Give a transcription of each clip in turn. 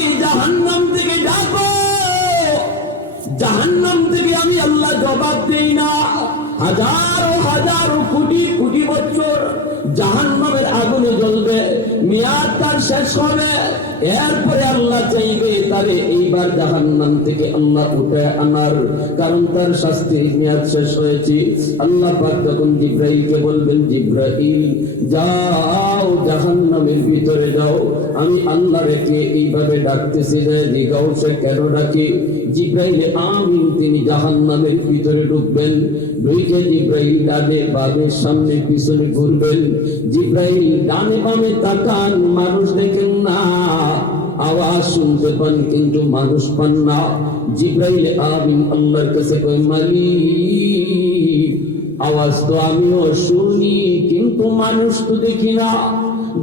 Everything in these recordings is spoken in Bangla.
আমাকে জাহান্নাম থেকে ডাকো, জাহান্নাম থেকে আমি আল্লাহ জবাব দেই না। হাজারো হাজারো কোটি কোটি বছর জাহান্নামের আগুনে জ্বলবে, মেয়াদ তার শেষ হবে, এরপরে আল্লাহ চাইবে তারে এইবার জাহান্নাম থেকে আল্লাহ উঠে আনার, কারণ তার শাস্তির মেয়াদ শেষ হয়েছে। আল্লাহ পাক তখন জিব্রাইলকে বলবেন, জিব্রাইল যাও জাহান্নামের ভিতরে যাও। আমি আল্লাহ রেখে এইভাবে ডাকতেছি যে জিগাও সে কেন ডাকে। জিব্রাইল আমিন তিনি জাহান্নামের ভিতরে ঢুকবেন, ঢুকে জিব্রাইল ডানে বামে সামনে পিছনে ঘুরবেন। জিব্রাইল ডানে বামে তাকান, মানুষ দেখেন না, আওয়াজ শুনতে পান কিন্তু মানুষ পান না। জিব্রাইল আমিন আল্লাহর কাছে কয়, মালিক আওয়াজ তো আমিও শুনি কিন্তু মানুষ তো দেখি না।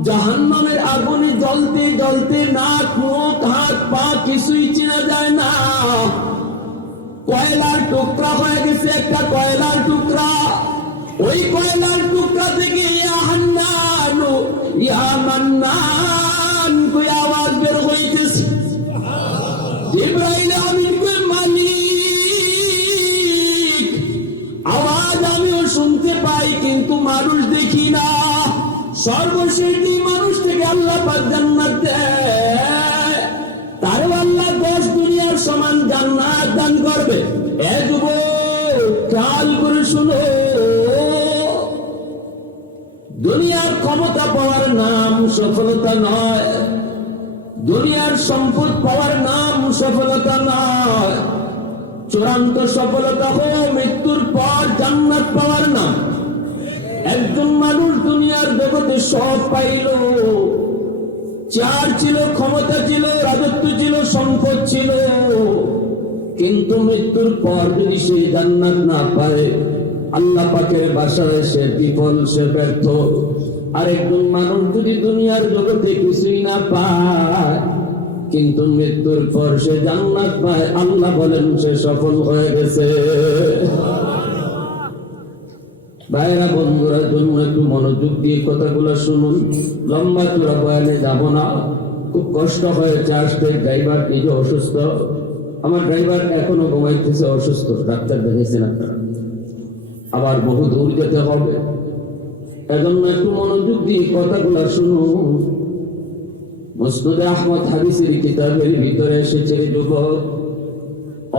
জাহান্নামের আগুনে জ্বলতে জ্বলতে নাক মুখ হাত পা কিছুই চেনা যায় না। কয়লার টুকরা হয়ে গেছে, একটা কয়লার টুকরা। ওই কয়লার টুকরা থেকে ইয়া হান্নান ইয়া মান্নান কই আওয়াজ বের হইতেছে। জিব্রাইল আমিন কই, মালিক আওয়াজ আমিও শুনতে পাই কিন্তু মানুষ দেখি না। সর্বশেষ এই মানুষ থেকে আল্লাহ পাক জান্নাত দেয়, তার আল্লাহ 10 দুনিয়ার সমান জান্নাত দান করবে। এ যুবক খেয়াল করে শুনো, দুনিয়ার ক্ষমতা পাওয়ার নাম সফলতা নয়, দুনিয়ার সম্পদ পাওয়ার নাম সফলতা নয়। চূড়ান্ত সফলতা হলো মৃত্যুর পর জান্নাত পাওয়ার নাম। একজন মানুষ দুনিয়ার জগতে সব পাইল, চেয়ার ছিল, ক্ষমতা ছিল, রাজত্ব ছিল, সম্পদ ছিল, কিন্তু মৃত্যুর পর যদি সে জান্নাত না পায়, আল্লাহ পাকের বাসায় সে বিফল, সে ব্যর্থ। আরেকজন মানুষ যদি দুনিয়ার জগতে কিছুই না পায় কিন্তু মৃত্যুর পর সে জান্নাত পায়, আল্লাহ বলেন সে সফল হয়ে গেছে। ভাইরা বন্ধুরা, জন্য একটু মনোযোগ দিয়ে কথাগুলো শুনুন, লম্বা চূড়া বয়ানে যাব না। খুব কষ্ট হয়েছে আসতে, ড্রাইভার নিজে অসুস্থ, আমার ড্রাইভার এখনো ঘুমাইতেছে, অসুস্থ, ডাক্তার দেখেছেন আপনারা, আবার বহু দূর যেতে হবে, এজন্য একটু মনোযোগ দিয়ে কথাগুলো শুনুন। মুসনাদে আহমদ হাদিসের কিতাবের ভিতরে এসেছে, যুবক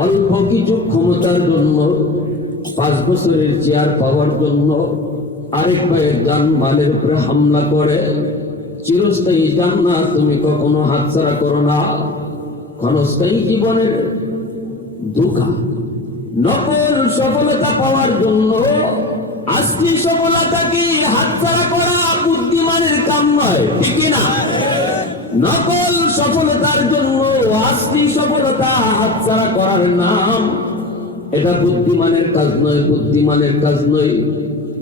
অল্প কিছু ক্ষমতার জন্য, 5 বছরের চেয়ার পাওয়ার জন্য আরেক ভাইয়ের জান মালের উপরে হামলা করে। চিরস্থায়ী জান্নাত তুমি কখনো হাতছাড়া করো না। ক্ষণস্থায়ী জীবনের ধোঁকা, নকল সফলতা পাওয়ার জন্য আসলি সফলতাকে হাতছাড়া করা বুদ্ধিমানের কাম নয়, ঠিক না? নকল সফলতার জন্য আসলি সফলতা হাতছাড়া করার নাম, এটা বুদ্ধিমানের কাজ নয়, বুদ্ধিমানের কাজ নয়।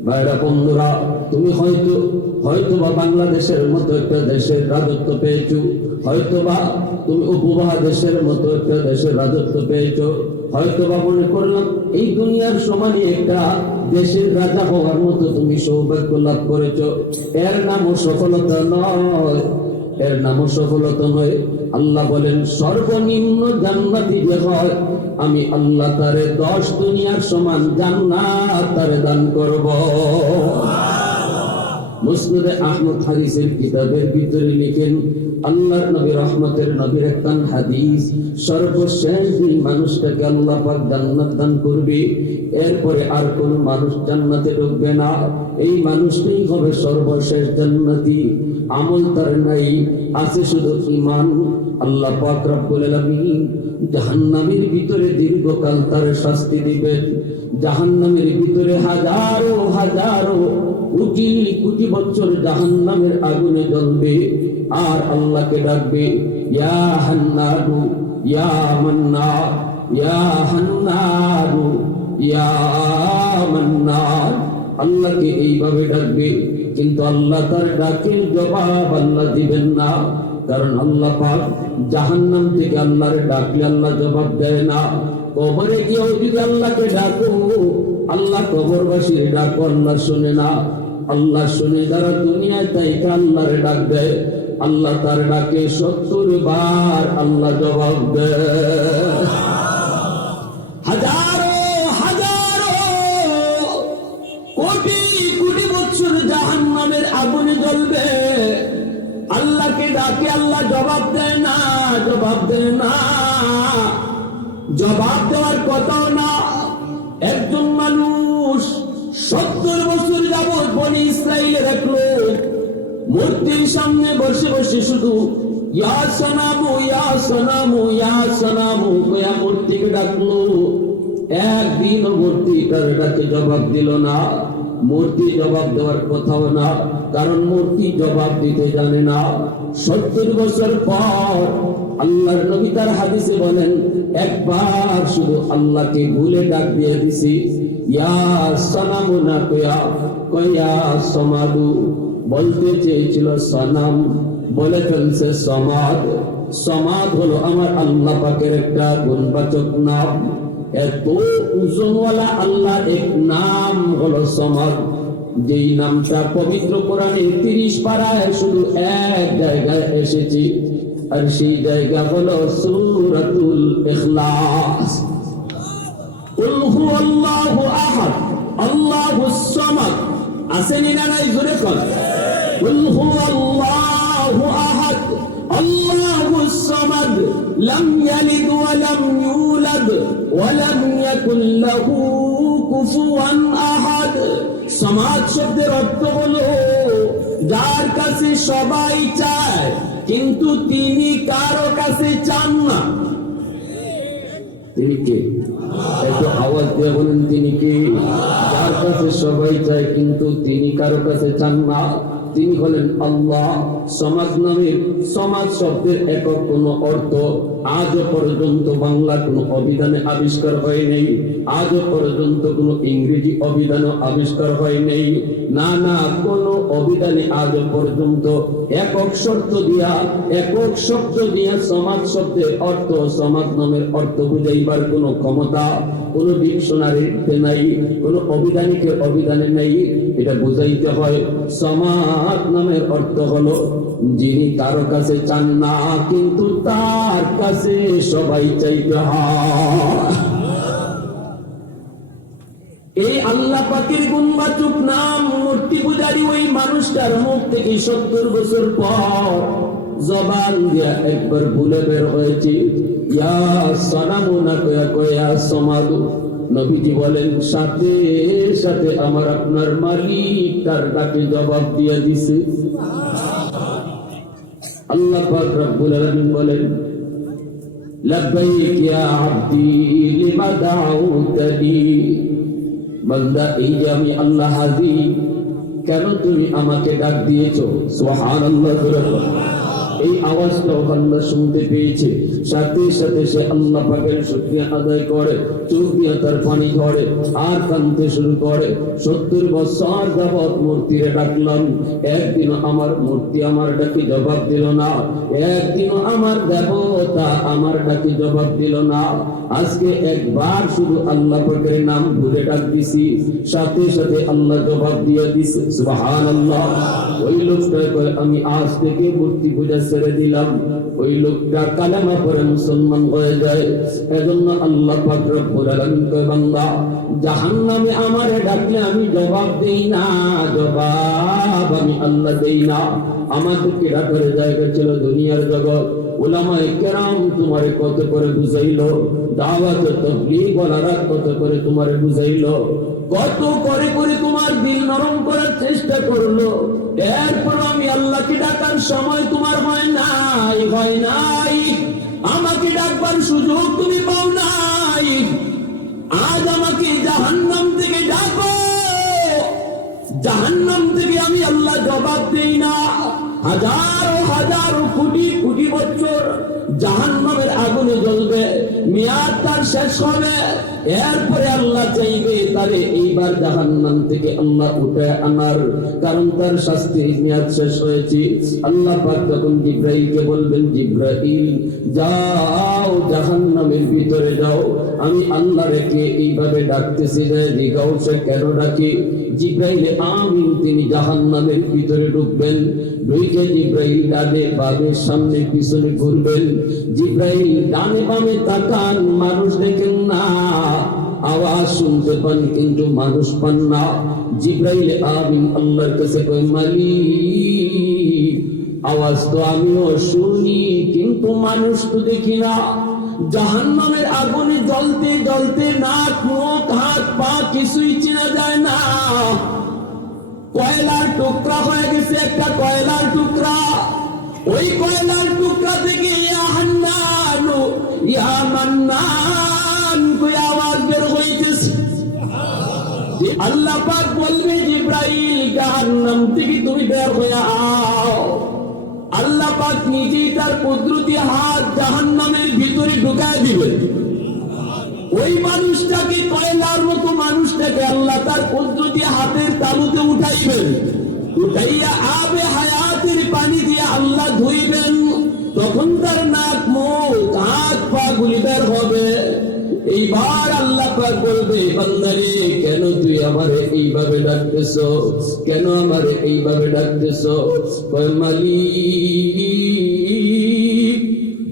ভাইরা বন্ধুরা, তুমি হয়তো বা বাংলাদেশের মতো একটা দেশের রাজত্ব পেয়েছো, হয়তো বা তুমি উপমহাদেশের মতো একটা দেশের রাজত্ব পেয়েছো, হয়তো বা মনে করলাম এই দুনিয়ার সমানে একটা দেশের রাজা হওয়ার মতো তুমি সৌভাগ্য লাভ করেছো। এর নামও সফলতা নয়, এর নামও সফলতা নয়। আল্লাহ বলেন সর্বনিম্ন জান্নাতি যে হয়, আমি আল্লাহ তারে 10 দুনিয়ার সমান জান্নাত তারে দান করব। মুসনাদে আহমদ হাদিসের কিতাবের ভিতরে লিখেন, আল্লাহর নবী রহমতের নবীর একটা হাদিস, সর্বশেষ যে মানুষটাকে আল্লাহ পাক জান্নাত দান করবে, এরপরে আর কোন মানুষ জান্নাতে ঢুকবে না, এই মানুষটাই হবে সর্বশেষ জান্নাতি। আমল তার নাই, আছে শুধু ঈমান। আল্লাহ পাক রব্বুল আলামিন জাহান্নামের ভিতরে দীর্ঘকাল তার শাস্তি দিবেন। জাহান্নামের ভিতরে হাজারো হাজারো কোটি কোটি বছর জাহান্নামের আগুনে জ্বলবে, আর আল্লাহকে ডাকবে, ইয়া হান্নানু ইয়া মান্নান, ইয়া হান্নানু ইয়া মান্নান। আল্লাহকে এইভাবে ডাকবে, কিন্তু আল্লাহ তার ডাকের জবাব আল্লাহ দিবেন না, কারণ আল্লাহ পাক জাহান্নাম থেকে আল্লাহর ডাকলে আল্লাহ জবাব দেয় না। কবরে গিয়েও যদি আল্লাহকে ডাকো, আল্লাহ কবরবাসীর ডাকো আল্লাহ শুনে না। আল্লাহ শুনে যারা দুনিয়ায় তাই আল্লাহর ডাক দেয়, আল্লাহ তার ডাকে 70 বার আল্লাহ জবাব দেয়। হাজারো হাজারো কোটি কোটি বছর জাহান্নামের আগুনে জ্বলবে, আল্লাহকে ডাকে আল্লাহ জবাব দেয় না, জবাব দেয় না, জবাব দেওয়ার কথা না। একজন মানুষ 70 বছর যাবৎ বনি ইসরাইলের এক লোক মূর্তির সামনে বসে বসে শুধু ইয়া সানামু ইয়া সানামু ইয়া সানামু কয়া মূর্তিকে ডাকলো। একদিনও মূর্তি তার ডাকে জবাব দিল না। মূর্তি জবাব দেওয়ার কথাও না, কারণ মূর্তি জবাব দিতে জানে না। 70 বছর পর আল্লাহর নবী তার হাদিসে বলেন, একবার শুধু আল্লাহকে ভুলে ডাক দিয়ে দিছি, ইয়া সানামু না কয়া কয়া সমাদু। বলতে চেয়েছিল সনাম, বলে ফেলছে সমাদ। সমাদ হলো আমার আল্লাহ পাকের একটা গুণবাচক নাম। এত ওজনওয়ালা আল্লাহর এক নাম হলো সমাদ, যেই নামটা পবিত্র কোরআনে 30 পারায় শুধু এক জায়গায় এসেছে, আর সেই জায়গা হলো সূরাতুল ইখলাস। কুল হুয়াল্লাহু আহাদ আল্লাহুস সামাদ। আসেনি না নাই? জোরে কর। কুল হুয়াল্লাহু আহাদ আল্লাহুস সামাদ লাম ইয়ালিদ ওয়া লাম ইউলাদ ওয়া লাম ইয়াকুল লাহু কুফুয়ান আহাদ। সমাদ শব্দের অর্থ হলো যার কাছে সবাই চায় কিন্তু তিনি কারো কাছে চান না। তিনি কে? এত আওয়াজ দিয়ে বলেন তিনি কে? যার কাছে সবাই চায় কিন্তু তিনি কারো কাছে চান না, তিনি হলেন আল্লাহ। সমাজ নামের, সমাজ শব্দের একক কোনো অর্থ আজও পর্যন্ত বাংলা কোনো অভিধানে আবিষ্কার হয় নেই, আজও পর্যন্ত কোনো ইংরেজি অভিধানও আবিষ্কার হয় নেই। না না, কোনো অভিধানে আজও পর্যন্ত একক শব্দ দিয়া, একক শব্দ দিয়া সমাজ শব্দের অর্থ, সমাজ নামের অর্থ বুঝাইবার কোনো ক্ষমতা কোনো ডিকশনারিতে নাই, কোনো অভিধানিকের অভিধানে নেই। এটা বুঝাইতে হয় সমাজ নামের অর্থ হলো যিনি কারো কাছে চান না কিন্তু তার কাছে সবাই চাইতে হয়। এই আল্লাহ পাকের গুণবাচক নাম মূর্তি পূজারী ওই মানুষটার মুখ থেকে 70 বছর পর জবান দিয়া একবার ভুলে বের হয়েছে ইয়া সানামু না কয়া কয়া সমাদু। নবীজি বলেন সাথে সাথে আমার আপনার মালিক তার ডাকে জবাব দিয়ে দিছে। আল্লাহ পাক রব্বুল আলামিন বলেন লাব্বাইক ইয়া আবদি লিমা দাউতানি। বান্দা, এই যে আমি আল্লাহ হাজির, কেন তুমি আমাকে ডাক দিয়েছো? সুবহানাল্লাহ। এই আওয়াজটাও বান্দা শুনতে পেয়েছে, সাথে সাথে সে আল্লাহ পাকের শুকরিয়া আদায় করে, চোখ দিয়ে তার পানি ঝরে আর কাঁদতে শুরু করে। 70 বছর যাবৎ মূর্তিরে ডাকলাম, একদিনও আমার মূর্তি আমার ডাকে জবাব দিল না, একদিনও আমার দেবতা আমার ডাকে জবাব দিল না। আজকে একবার শুধু আল্লাহ পাকের নাম ভুলে ডাক দিছি, সাথে সাথে আল্লাহ জবাব দিয়ে দিছে। সুবহানাল্লাহ। ওই লোকটা কয় আমি আজ থেকে মূর্তি পূজা ছেড়ে দিলাম। ওই লোকটা কালেমা পড়ে মুসলমান হয়ে যায়। এজন্য আল্লাহ পাক রব্বুল আলামিন কয় বান্দা, জাহান্নামে আমারে ডাকলে আমি জবাব দেই না, জবাব আমি আল্লাহ দেই না। আমাদেরকে ডাকার জায়গা ছিল দুনিয়ার জগৎ। উলামায়ে কেরাম তোমারে কত করে বুঝাইলো, দাওয়াত তাবলীগ ওয়ালারা কত করে তোমারে বুঝাইলো, কত করে করে তোমার দিল নরম করার চেষ্টা করলো। এরপর আমি আল্লাহকে ডাকার সময় তোমার হয় নাই, হয় নাই। আমাকে ডাকবার সুযোগ তুমি পাও নাই। আজ আমাকে জাহান্নাম থেকে ডাকো, জাহান্নাম থেকে আমি আল্লাহ জবাব দেই না। হাজারো হাজারো কোটি কোটি বছর জাহান্নামের আগুনে জ্বলবে, মেয়াদ তার শেষ হবে। এরপরে আল্লাহ চাইবে তারে এইবার জাহান্নাম থেকে আল্লাহ উঠে আনার, কারণ তার শাস্তির মেয়াদ শেষ হয়েছে। আল্লাহ পাক তখন জিব্রাইলকে বলবেন, জিব্রাইল যাও জাহান্নামের ভিতরে যাও। আমি আল্লাহ রেখে এইভাবে ডাকতেছি যে জিগাও সে কেন ডাকে। জিব্রাইল আমিন তিনি জাহান্নামের ভিতরে ঢুকবেন। ঢুকে জিব্রাইল ডানে বামে সামনে পিছনে ঘুরবেন। জিব্রাইল ডানে বামে তাকান, মানুষ দেখেন না, আওয়াজ শুনতে পান কিন্তু মানুষ পান না। জিব্রাইল আমিন আল্লাহর কাছে কয়, মালিক আওয়াজ তো আমিও শুনি কিন্তু মানুষ তো দেখি না। জাহান্নামের আগুনে জ্বলতে জ্বলতে নাক মুখ হাত পা কিছুই চেনা যায় না। কয়লার টুকরা হয়ে গেছে, একটা কয়লার টুকরা। ওই কয়লার টুকরা থেকে ইয়া হান্নান ইয়া মান্নান কই আওয়াজ বের হইতেছে। যে আল্লাহ পাক বলবে, জিব্রাইল জাহান্নাম থেকে তুমি বের হয়ে আও। আল্লাহ পাক নিজেই তার কুদরতি হাত জাহান্নামের ভিতরে ঢুকায় দিবেন। ওই মানুষটাকে, কয়লার মতো মানুষটাকে আল্লাহ তার কুদরতি হাতের তালুতে উঠাইবেন। উঠাইয়া আবে হায়াতের পানি দিয়ে আল্লাহ ধুইবেন। তখন তার নাক মুখ হাত পা গুলি বের হবে। এইবার আল্লাহ পাক বলবে, বান্দারে কেন তুই আমারে এইভাবে ডাকতেছো, কেন আমারে এইভাবে ডাকতেছো? কয় মালিক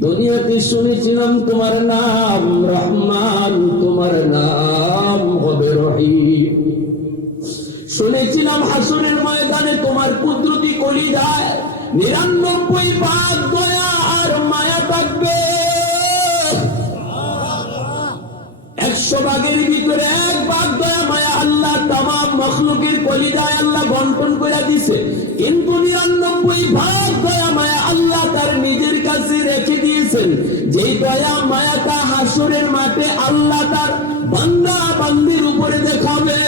দুনিয়াতে শুনেছিলাম তোমার নাম রহমান, তোমার নাম হবে রহিম। শুনেছিলাম হাসরের ময়দানে তোমার কুদরতি কলিজায় ৯৯ ভাগ দয়া আর মায়া থাকবে। ১০০ ভাগের ভিতরে ১ ভাগ দয়া মায়া আল্লাহ তামাম মখলুকের কলিজায় আল্লাহ বন্টন করে দিছে, কিন্তু ৯৯ ভাগ দয়া মায়া আল্লাহ তার নিজের কাছে রেখে দিয়েছেন। যেই দয়া মায়াটা হাসরের মাঠে আল্লাহ তার বান্দা বান্দির উপরে দেখাবে।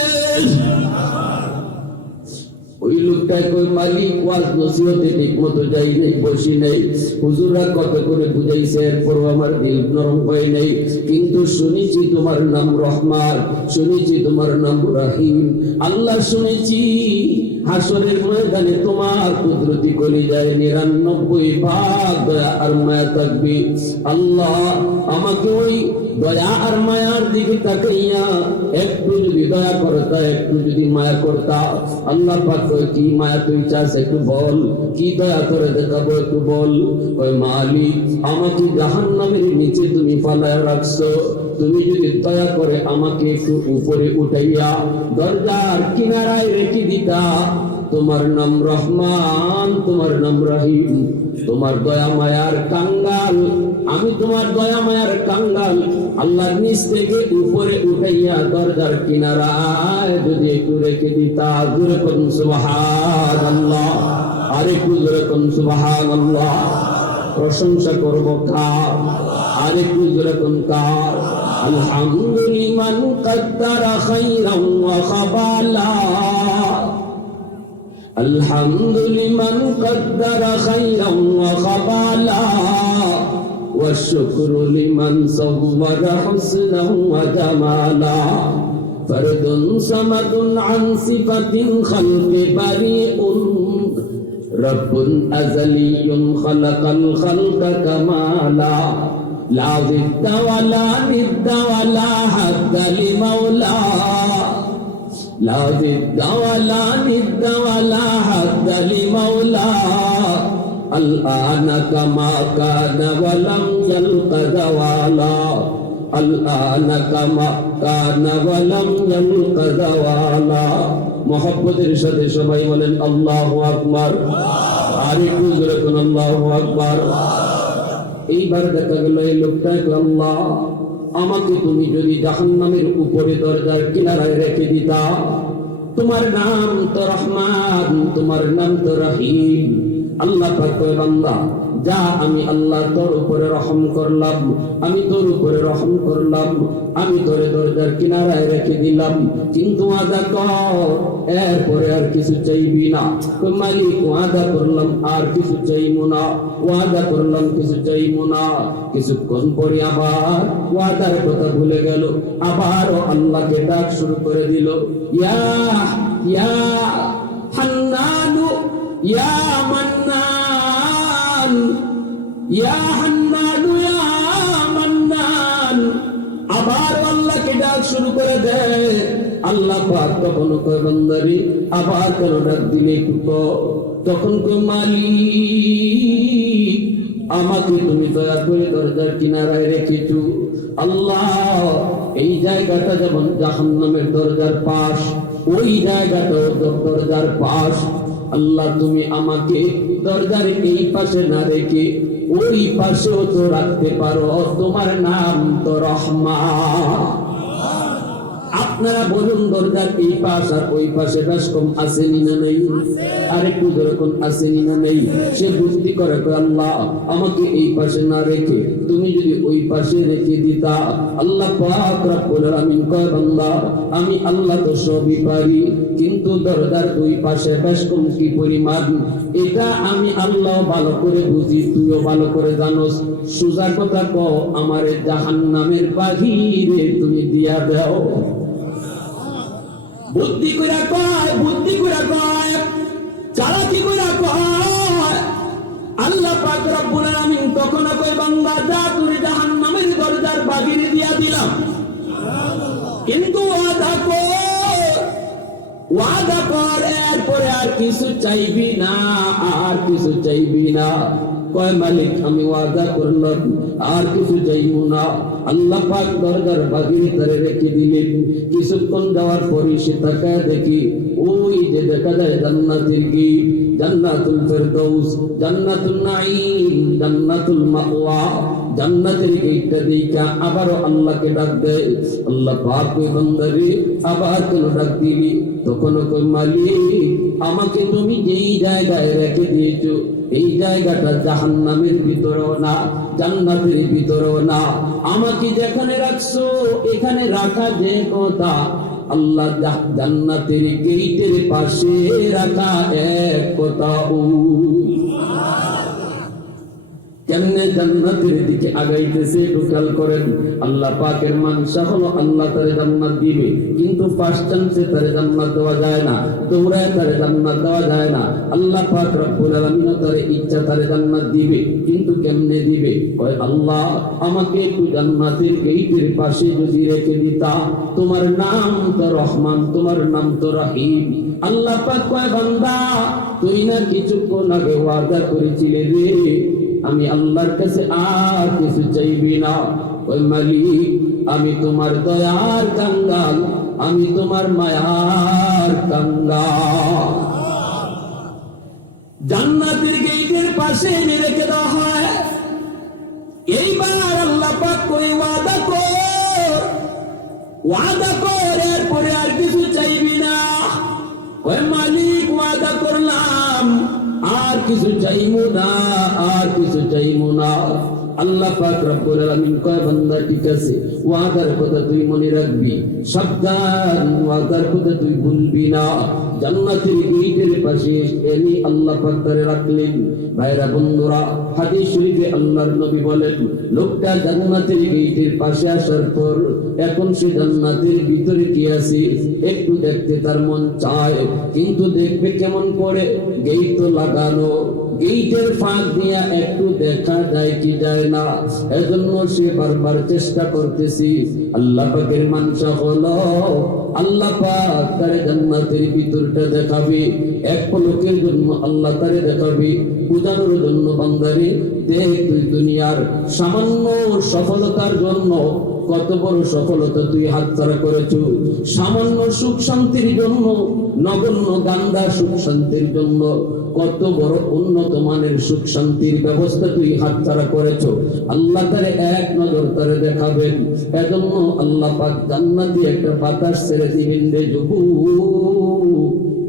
ওই লোকটা কই, মালিক ওয়াজ নসিহতে ঠিক মতো যাই নাই, বসি নাই, হুজুররা কত করে বুঝাইছে, এরপর আমার দিল নরম হয় নাই, কিন্তু শুনেছি তোমার নাম রহমান, শুনেছি তোমার নাম রহিম। আল্লাহ শুনেছি হাসরের ময়দানে তোমার কুদরতি কলিজায় ৯৯ ভাগ দয়া আর মায়া থাকবে। আল্লাহ আমাকে ওই দয়া আর মায়ার দিকে তাকাইয়া একটু যদি দয়া করতা, একটু যদি মায়া করতা। আল্লাহ পাক কয়, কি মায়া তুই চাস একটু বল, কি দয়া করে দেখাবো একটু বল। ওই মালিক আমাকে জাহান্নামের নিচে তুমি ফালায় রাখছো, তুমি যদি দয়া করে আমাকে একটু উপরে উঠাইয়া দরজার কিনারায় রেখে দিতা। তোমার নাম রহমান, তোমার নাম রহিম, তোমার দয়া মায়ার কাঙ্গাল, আমি তোমার দয়া মায়ার কাঙ্গাল। আল্লাহর নিচ থেকে উপরে উঠাইয়া দরজার কিনারায় যদি একটু রেখে দিতা। জোরে করুন সুবহানাল্লাহ, আরে একটু জোরে করুন সুবহানাল্লাহ। প্রশংসা করবো কার? আরে একটু জোরে করুন কার? আলহামদুলিমান কদ্দারা খাইরান ওয়া খাবালা, আলহামদুলিমান কদ্দারা খাইরান ওয়া খাবালা, والشكر لمن صور حسنا وجمالا, فرد صمد عن صفة الخلق بريء, رب أزلي خلق الخلق كمالا, لا ضد ولا ند ولا حد لمولى, لا ضد ولا ند ولا حد لمولى, الآن كما كان ولم يلق زوالا, الآن كما كان ولم يلق زوالا. মোহাব্বতের সাথে সবাই বলেন আল্লাহু আকবার, আর একটু জোরে বলুন আল্লাহু আকবার। এইবার দেখা গেল এই লোকটা, আল্লাহ আমাকে তুমি যদি জাহান্নামের উপরে দরজার কিনারায় রেখে দিতা, তোমার নাম তো রহমান, তোমার নাম তো রহিম। আল্লাহ পাক কয়, বান্দা যা, আমি আল্লাহ তোর উপরে রহম করলাম, আমি তোর উপরে রহম করলাম, আমি তোর দরজার কিনারায় রেখে দিলাম, কিন্তু ওয়াদা কর এরপরে আর কিছু চাইবি না। মালিক ওয়াদা করলাম আর কিছু চাইবো না, ওয়াদা করলাম কিছু চাইবো না। কিছুক্ষণ পরে আবার ওয়াদার কথা ভুলে গেল, আবারও আল্লাহকে ডাক শুরু করে দিল, ইয়া ইয়া হান্নানু ইয়া মান্নান, ইয়া হান্নানু ইয়া মান্নান। আবার আল্লাহকে ডাক শুরু করে দেয়। আল্লাহ পাক কখনো কয়, বান্দারে আবার কেন ডাক দিলে? একটু তখন কই মালিক আমাকে তুমি দয়া করে দরজার কিনারায় রেখেছো। আল্লাহ এই জায়গাটা যেমন জাহান্নামের দরজার পাশ, ওই জায়গাটাও দরজার পাশ। আল্লাহ তুমি আমাকে দরজার এই পাশে না রেখে ওই পাশেও তো রাখতে পারো, তোমার নাম তো রহমান। আপনারা বলুন দরজার এই পাশ আর ওই পাশে বেশকম আসেনি না নেই? আর একটু যেরকম আসেনি না নেই? সে বুদ্ধি করে আল্লাহ আমাকে এই পাশে না রেখে তুমি যদি ওই পাশে রেখে দিতা। আল্লাহ পাক রব্বুল আলামিন কয় বান্দা আমি আল্লাহ তো সবই পারি, কিন্তু দরজার ওই পাশে বেশকম কি পরিমাণ এটা আমি আল্লাহ ভালো করে বুঝি, তুইও ভালো করে জানোস। সোজা কথা কও আমারে জাহান্নামের বাহিরে তুমি দিয়া দাও। বুদ্ধি কইরা কয়, বুদ্ধি কইরা কয়, চালাকি কইরা কয়। আল্লাহ পাক রব্বুল আলামিন তখন কয় বান্দা যা তুই জাহান্নামের দরজার বাহিরে দিয়া দিলাম, কিন্তু ওয়াদা কর এরপরে আর কিছু চাইবি না, আর কিছু চাইবি না। কয় মালিক আমি ওয়াদা করলাম আর কিছু চাইবো না। আল্লাহ পাক দরজার বাহিরে তারে রেখে দিলেন। কিছুক্ষণ যাওয়ার পরে সে তাকায় দেখি ওই যে দেখা যায় জান্নাতের গেট, জান্নাতুল ফেরদৌস, জান্নাতুল নাঈম, জান্নাতুল মাওয়া। জান্নাতের গেটটা দেখা আবারও আল্লাহকে ডাক দেয়। আল্লাহ পাক ওই বান্দারে আবার কেন ডাক দিলি? তখন কই মালিক আমাকে তুমি যেই জায়গায় রেখে দিয়েছো এই জায়গাটা জাহান্নামের ভিতরেও না, জান্নাতের ভিতরেও না। আমাকে যেখানে রাখছো এখানে রাখা যে কথা আল্লাহ জান্নাতের গেটের পাশে রাখা এক কথা। কেমনে জান্নাতের দিকে আগাইতেছে একটু খেয়াল করেন। আল্লাহ পাকের মানসা হলো আল্লাহ তারে জান্নাত দিবে, কিন্তু ফার্স্ট চান্সে তারে জান্নাত দেওয়া যায় না, দৌড়ায় তারে জান্নাত দেওয়া যায় না। আল্লাহ পাক রব্বুল আলামিন তারে ইচ্ছা তারে জান্নাত দিবে, কিন্তু কেমনে দিবে? কয় আল্লাহ আমাকে একটু জান্নাতের গেটের পাশে যদি রেখে দিতা, তোমার নাম তো রহমান, তোমার নাম তো রহিম। আল্লাহ পাক কয় বান্দা তুই না কিছুক্ষণ আগে ওয়াদা করেছিলে রে আমি আল্লাহর কাছে আর কিছু চাইবি না। ওই মালিক আমি তোমার দয়ার কাঙ্গাল, আমি তোমার মায়ার কাঙ্গাল। জান্নাতের গেটের পাশে রেখে দেওয়া হয়। এইবার আল্লাহ পাক করে ওয়াদা কর, ওয়াদা কর এরপরে আর কিছু চাইবি না। ওই মালিক ওয়াদা করলাম আর কিছু চাইবো না, আর কিছু চাইবো না। আল্লাহ পাক রব্বুল আলামিন কয় বান্দা ঠিক আছে, ওয়াদার কথা তুই মনে রাখবি, সাবধান ওয়াদার কথা তুই ভুলবি না। জান্নাতের গেটের পাশে এনে আল্লাহ পাক তারে রাখলেন। ভাইরা বন্ধুরা হাদিস শরীফে আল্লাহর নবী বলেন লোকটা জান্নাতের গেটের পাশে আসার পর এখন সে জান্নাতের ভিতরে কি আছে একটু দেখতে তার মন চায়, কিন্তু দেখবে কেমন করে? গেট তো লাগানো, গেটের ফাঁক দিয়া একটু দেখা যায় কি যায় না। এজন্য সে বারবার চেষ্টা করতেছি। আল্লাহ পাকের মানসা হলো আল্লাহ পাক তারে জান্নাতের ভিতরটা দেখাবে, এক পলকের জন্য আল্লাহ তারে দেখাবে, বুঝানোর জন্য বান্দারে দেখ তুই দুনিয়ার সামান্য সফলতার জন্য কত বড় সফলতা তুই হাতছাড়া করেছো, সামান্য সুখ শান্তির জন্য, নগণ্য গান্দা সুখ শান্তির জন্য কত বড় উন্নত মানের সুখ শান্তির ব্যবস্থা তুই হাতছাড়া করেছো। আল্লাহ তারে এক নজর তারে দেখাবেন। এজন্য আল্লাহ পাক জান্নাতে একটা বাতাস ছেড়ে দিবেন রে যুবক।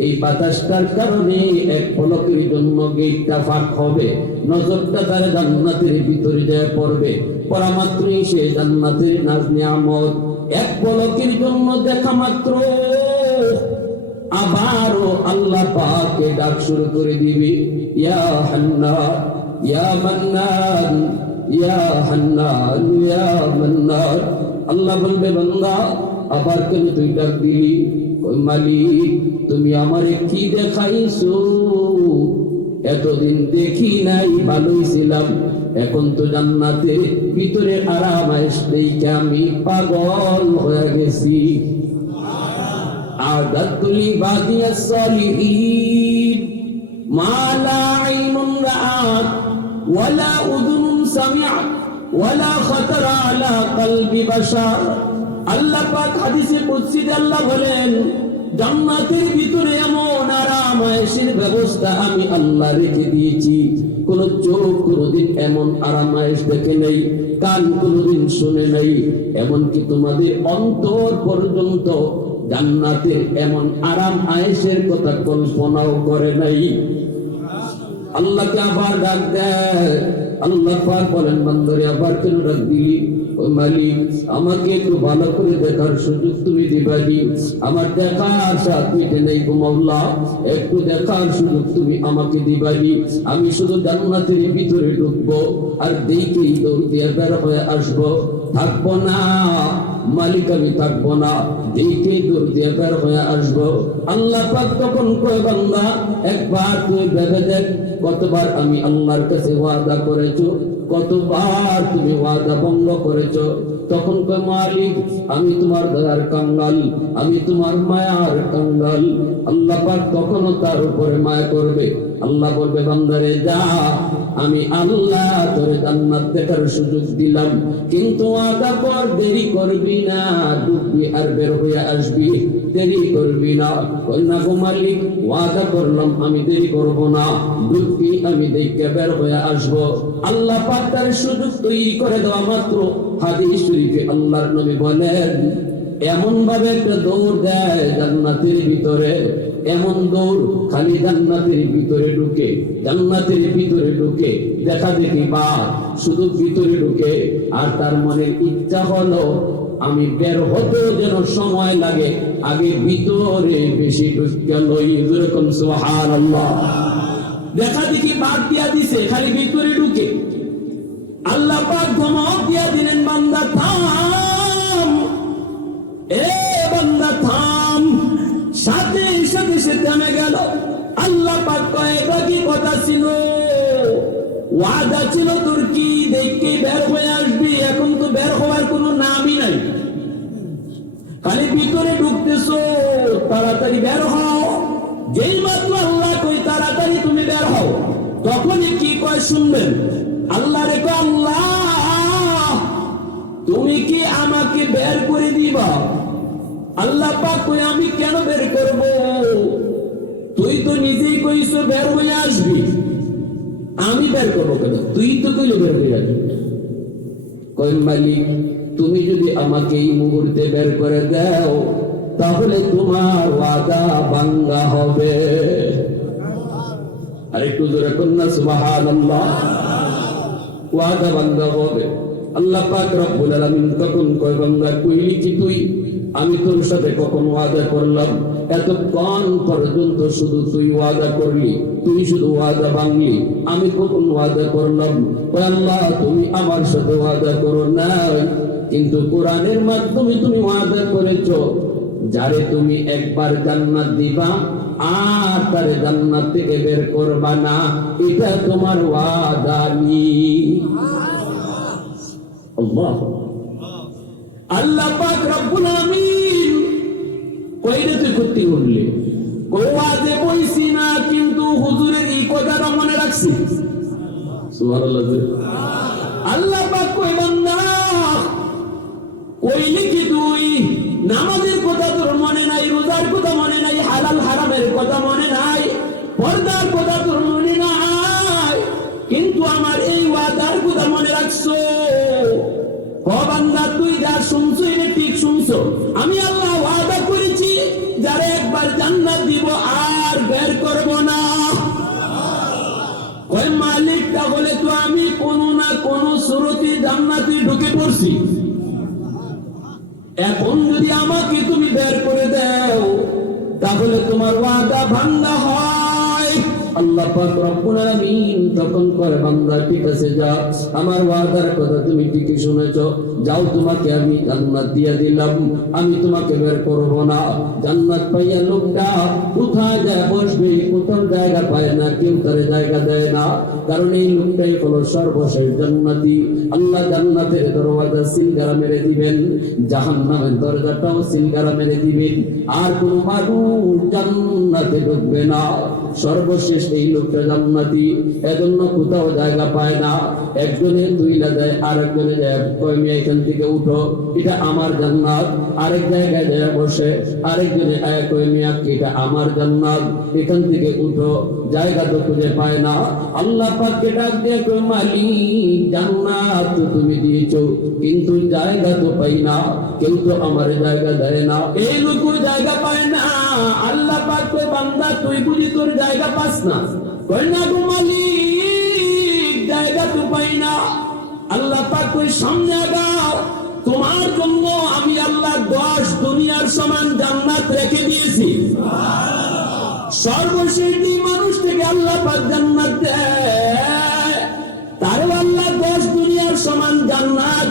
এই বাতাসটার কারণে এক পলকের জন্য গেটটা ফাঁক হবে, নজরটা তার জান্নাতের ভিতরে যায় পড়বে, পড়া মাত্রই সে জান্নাতের নাজ নিয়ামত এক পলকের জন্য দেখা মাত্র আবারও আল্লাহ পাকে ডাক শুরু করে দিবে, ইয়া হান্নান ইয়া মান্নান ইয়া হান্নান ইয়া মান্নান। আল্লাহ বলবে বান্দা আবার কেন তুই ডাক দিলি? ওই মালিক তুমি আমারে কি দেখাইছো? এতদিন দেখি নাই, ভালোই ছিলাম, এখন তো জান্নাতে ভিতরে আরাম আসলেই আমি পাগল হয়ে গেছি। আদাতুল ইবাদিয়াস সালিহিন মা লা আইনুন রাআত ওয়ালা উযুনুন সামিআত ওয়ালা খাতারা আলা কলবি বাশার। আল্লাহ পাক হাদিসে কুদসিতে আল্লাহ বলেন, জান্নাতের ভিতরে এমন আরাম আয়েশের ব্যবস্থা আমি আল্লাহ রেখে দিয়েছি, কোন চোখ কোনদিন এমন আরাম আয়েশ দেখে নাই, কান কোনদিন শুনে নাই, এমনকি তোমাদের অন্তর পর্যন্ত জান্নাতের এমন আরাম আয়েশের কথা কল্পনাও করে নাই। আল্লাহকে আবার ডাক দেয়। আল্লাহ পাক বলেন, বান্দারে আবার কেন ডাক দিলি? ও মালিক, আমাকে একটু ভালো করে দেখার সুযোগ তুমি দিবানি। আমার দেখার সাথ মিটে নেই গো মাওলা, একটু দেখার সুযোগ তুমি আমাকে দিবানি। আমি শুধু জান্নাতের ভিতরে ঢুকবো আর দেখেই দৌড় দিয়ে বের হয়ে আসবো, থাকবো না মালিক, আমি থাকবো না, দেখে দৌড় দিয়ে বের হয়ে আসবো। আল্লাহ পাক তখন কয়, বান্দা একবার তুই ভেবে দেখ, কতবার আমি আল্লাহর কাছে ওয়াদা করেছো, কতবার তুমি ওয়াদা ভঙ্গ করেছো। তখন কয়, মালিক আমি তোমার দয়ার কাঙ্গাল, আমি তোমার মায়ার কাঙ্গাল। আল্লাহ পাক তখনও তার উপরে মায়া করবে। আল্লাহ বলবে, বান্দারে যা, আমি আল্লাহ তোরে জান্নাত দেখার সুযোগ দিলাম, কিন্তু ওয়াদা কর দেরি করবি না, ঢুকবি আর বের হয়ে আসবি, দেরি করবি না। কই না গো মালিক, ওয়াদা করলাম আমি দেরি করব না, ঢুকবি আমি দেখে বের হয়ে আসব। আল্লাহ পাক তার সুযোগ তৈরি করে দেওয়া মাত্র হাদিস শরীফে আল্লাহর নবী বলেন, এমন ভাবে একটা দৌড় দেয় জান্নাতের ভিতরে, এমন দৌড়, খালি জান্নাতের ভিতরে ঢুকে, জান্নাতের ভিতরে ঢুকে দেখা দেখি বা শুধু ভিতরে ঢুকে, আর তার মনের ইচ্ছা হলো আমি বের হতেও যেন সময় লাগে, আগে ভিতরে বেশি ঢুকে লই। যেরকম সুবহানাল্লাহ, দেখা দেখি বাদ দিয়া দিছে, খালি ভিতরে ঢুকে। আল্লাহ পাক ধমক দিয়া দিলেন, বান্দা থাম, এ বান্দা থাম। সাথে সাথে সে থেমে গেল। আল্লাহ পাক কয়, এটা কি কথা ছিল? ওয়াদা ছিল তোর কি দেখে বের হয়ে আসবি, এখন তো বের হওয়ার কোনো নামই নাই, খালি ভিতরে ঢুকতেছো, তাড়াতাড়ি বের হও। যেই মাত্র আল্লাহ কই তাড়াতাড়ি তুমি বের হও, তখনই কি কয় শুনবেন? আল্লাহ রে কয়, আল্লাহ তুমি কি আমাকে বের করে দিবা? আল্লাহ পাক কই, আমি কেন বের করব? তুই তো নিজেই কইছো বের হয়ে আসবি, আমি বের করবো কেন? তুই তো কইলে বের হয়ে আসবি। কই মালিক, তুমি যদি আমাকে এই মুহূর্তে বের করে দাও, তাহলে তোমার ওয়াদা ভাঙ্গা হবে। আর একটু জোরে কন্যা সুবহানাল্লাহ, ওয়াদা ভাঙ্গা হবে। আল্লাহ পাক রব্বুল আলামিন তখন কয়, বান্দা কইলি কি তুই? আমি তোর সাথে কখন ওয়াদা করলাম? এতক্ষণ পর্যন্ত শুধু তুই ওয়াদা করলি, তুই শুধু ওয়াদা ভাঙলি, আমি কখন ওয়াদা করলাম? আল্লাহ তুমি আমার সাথে ওয়াদা করো নাই, কিন্তু কোরআনের মাধ্যমে তুমি ওয়াদা করেছো, যারে তুমি একবার জান্নাত দিবা আর তারে জান্নাত থেকে বের করবা না, এটা তোমার ওয়াদা নি। আল্লাহ আল্লাহ পাক রব্বুল আমিন কইরে তুই করতে বললে, ওয়াদে বইছি না, কিন্তু হুজুরের এই কথাটা মনে রাখছি। সুবহানাল্লাহ। আল্লাহ পাক কই, বান্দা কইলি কি তুই নামাজের কথা তোর মনে নাই, রোজার কথা মনে নাই, হালাল হারামের কথা মনে নাই, পর্দার কথা তোর মনে নাই, কিন্তু আমার এই ওয়াদার কথা মনে রাখছো। ও বান্দা, তুই যা শুনছো এটা ঠিক শুনছো। আমি আল্লাহ ওয়াদা করেছি, যারা একবার জান্নাত দিব আর বের করব না। ওই মালিক, তাহলে তো আমি কোনো না কোনো সুরতে জান্নাতে ঢুকে পড়ছি, এখন যদি আমাকে তুমি বের করে দাও, তাহলে তোমার ওয়াদা ভাঙ্গা হয়। আল্লাহ পাক রব্বুল আলামিন তখন করে, বান্দা ঠিক আছে, যা, আমার ওয়াদার কথা তুমি ঠিকই শুনেছো, যাও, তোমাকে আমি জান্নাত দিয়ে দিলাম, আমি তোমাকে বের করব না। জান্নাত পাইয়া লোকটা কোথায় যায় বসবে? কোথাও জায়গা পায় না, কেউ তার জায়গা দেয় না, কারণ এই লোকটাই হলো সর্বশেষ জান্নাতি। আল্লাহ জান্নাতের দরওয়াজা সিলগারা মেরে দিবেন, জাহান্নামের দরজাটাও সিলগারা মেরে দিবেন, আর কোনো মানুষ জান্নাতে ঢুকবে না। সর্বশেষ এই লোকটা জান্নাতি, এজন্য কোথাও জায়গা পায় না। একজনে তুইলা দেয়, আরেকজনে যায় কয় মিয়া এখান থেকে উঠো, এটা আমার জান্নাত। আরেক জায়গায় যায় বসে, আরেকজনে কয় মিয়া এটা আমার জান্নাত, এখান থেকে উঠো, জায়গা তো খুঁজে পায় না। আল্লাহ পাককে ডাক দিয়ে কয় মালিক জান্নাত তো তুমি দিয়েছো, কিন্তু জায়গা তো পাই না, কেউ তো আমার জায়গা দেয় না। এই লোক জায়গা পায় না। আল্লাহ পাক কয় বান্দা তুই বুঝি তোর জায়গা পাস না? কয় না গো মালিক জায়গা তো পাই না। আল্লাহ পাক কয় সামনে আগাও, তোমার জন্য আমি আল্লাহ 10 দুনিয়ার সমান জান্নাত রেখে দিয়েছি। সর্বশেষ যে মানুষ থেকে আল্লাহ পাক জান্নাত দেয়